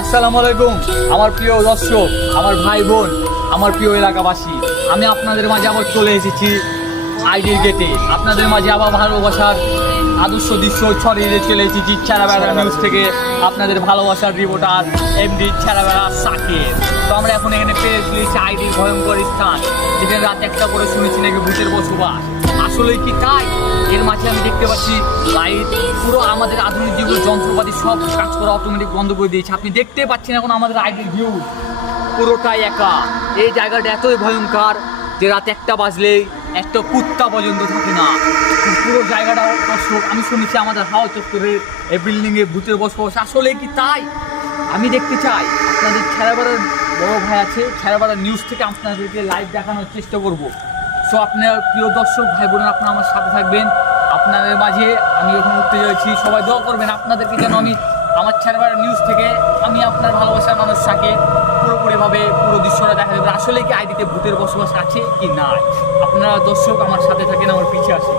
আসসালামু আলাইকুম আমার প্রিয় দর্শক, আমার ভাই বোন, আমার প্রিয় এলাকাবাসী, আমি আপনাদের মাঝে আবার চলে এসেছি আইডির গেটে। আপনাদের মাঝে আবার ভালোবাসার আদর্শ দৃশ্য ছড়িয়ে চলে এসেছি ছেঁড়াবেড়া নিউজ থেকে। আপনাদের ভালোবাসার রিপোর্টার এমডি ছেঁড়াবেড়া সাকিব। তো আমরা এখন এখানে পেয়ে চলেছি আইডির ভয়ঙ্কর স্থান, যেখানে রাত একটা করে শুনেছি নাকি ভূতের বসবাস। আসলে কি তাই? এর মাঝে আমি দেখতে পাচ্ছি লাইট, পুরো আমাদের আধুনিক যেগুলো যন্ত্রপাতি সব কাজ করা অটোমেটিক বন্ধ করে দিয়েছে। আপনি দেখতে পাচ্ছেন এখন আমাদের আইডির ভিউ পুরোটাই একা। এই জায়গাটা এতই ভয়ঙ্কর যে রাত একটা বাজলেই একটা কুত্তা পর্যন্ত থাকে না। পুরো জায়গাটা দর্শক, আমি শুনেছি আমাদের হাওয়া চত্বরের এই বিল্ডিংয়ে ভূতের বসবাস। আসলে কি তাই? আমি দেখতে চাই। আপনাদের ছেঁড়াবেড়ার বড় ভাই আছে, ছেঁড়াবেড়া নিউজ থেকে আপনাদেরকে লাইভ দেখানোর চেষ্টা করব। সো আপনার প্রিয় দর্শক ভাই বোনেরা, আপনারা আমার সাথে থাকবেন। আপনাদের মাঝে আমি এখন উঠতে যাচ্ছি, সবাই দোয়া করবেন আপনাদেরকে যেন আমি আমার ছেঁড়াবেড়া নিউজ থেকে আমি আপনার ভালোবাসার মানুষ থাকে পুরোপুরিভাবে পুরো দৃশ্যটা দেখা যাবে। আসলে কি আইডিতে ভূতের বসবাস আছে কি না? আপনারা দর্শক আমার সাথে থাকেন, আমার পিছিয়ে আসেন।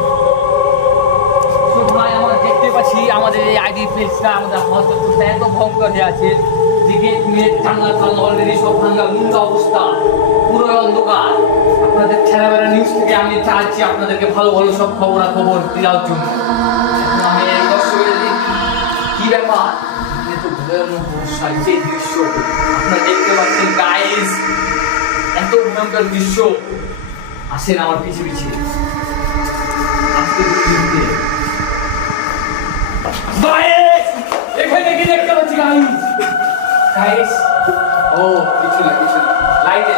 তো ভাই, আমরা দেখতে পাচ্ছি আমাদের এই আইডি প্লেসটা, আমাদের হসপিটালটা এত ভয়ঙ্কর হয়ে আছে। দিকে জানলা টানলা অলরেডি সব ভাঙা গুন্ডা অবস্থা, পুরো অন্ধকার। আপনাদের ছেলেবেলা নিউজ থেকে আমি চাচ্ছি আপনাদেরকে ভালো ভালো সব খবর দেওয়ার জন্য। আমি এই দর্শকের কি ব্যাপার, এত ভয়ানক যে দৃশ্য আপনারা দেখতে পাচ্ছেন গাইস, এত ভয়ঙ্কর দৃশ্য। আসেন আমার পিছিয়ে পিছিয়ে আজকে গাইস, এখানে কি দেখতে পাচ্ছি গাইস? ও কিছু না লাইটে